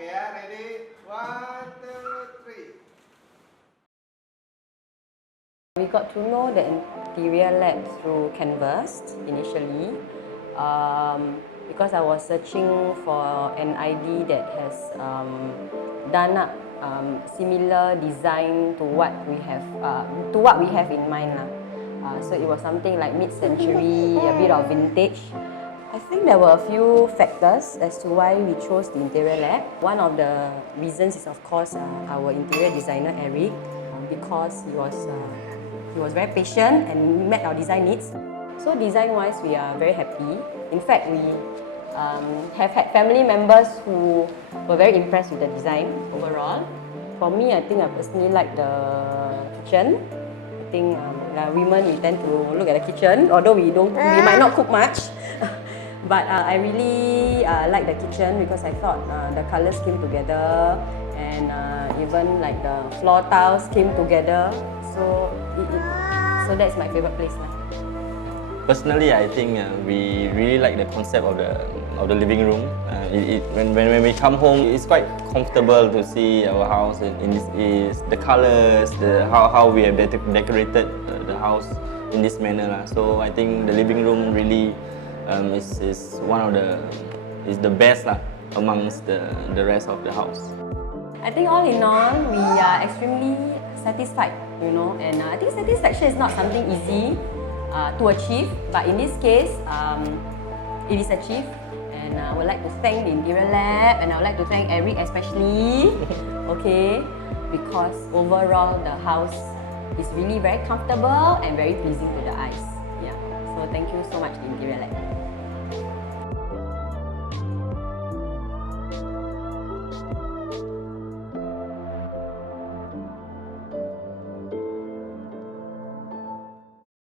Okay, yeah, ready? 1, 2, 3. We got to know the interior lab through Canvas initially because I was searching for an ID that has done up similar design to what we have in mind lah. So it was something like mid-century, a bit of vintage. I think there were a few factors as to why we chose the interior lab. One of the reasons is, of course, our interior designer Eric, because he was very patient and met our design needs. So design-wise, we are very happy. In fact, we have had family members who were very impressed with the design overall. For me, I think I personally like the kitchen. I think women, we tend to look at the kitchen, although we might not cook much. But I really like the kitchen because I thought the colors came together, and even like the floor tiles came together. So that's my favorite place now. Personally, I think we really like the concept of the living room. When we come home, it's quite comfortable to see our house is the colors, how we have decorated the house in this manner. So I think the living room really is the best amongst the rest of the house. I think all in all, we are extremely satisfied, and I think satisfaction is not something easy to achieve, but in this case, it is achieved, and I would like to thank the Interior Lab, and I would like to thank Eric especially, okay, because overall the house is really very comfortable and very pleasing to the eyes. Yeah, so thank you so much, the Interior Lab.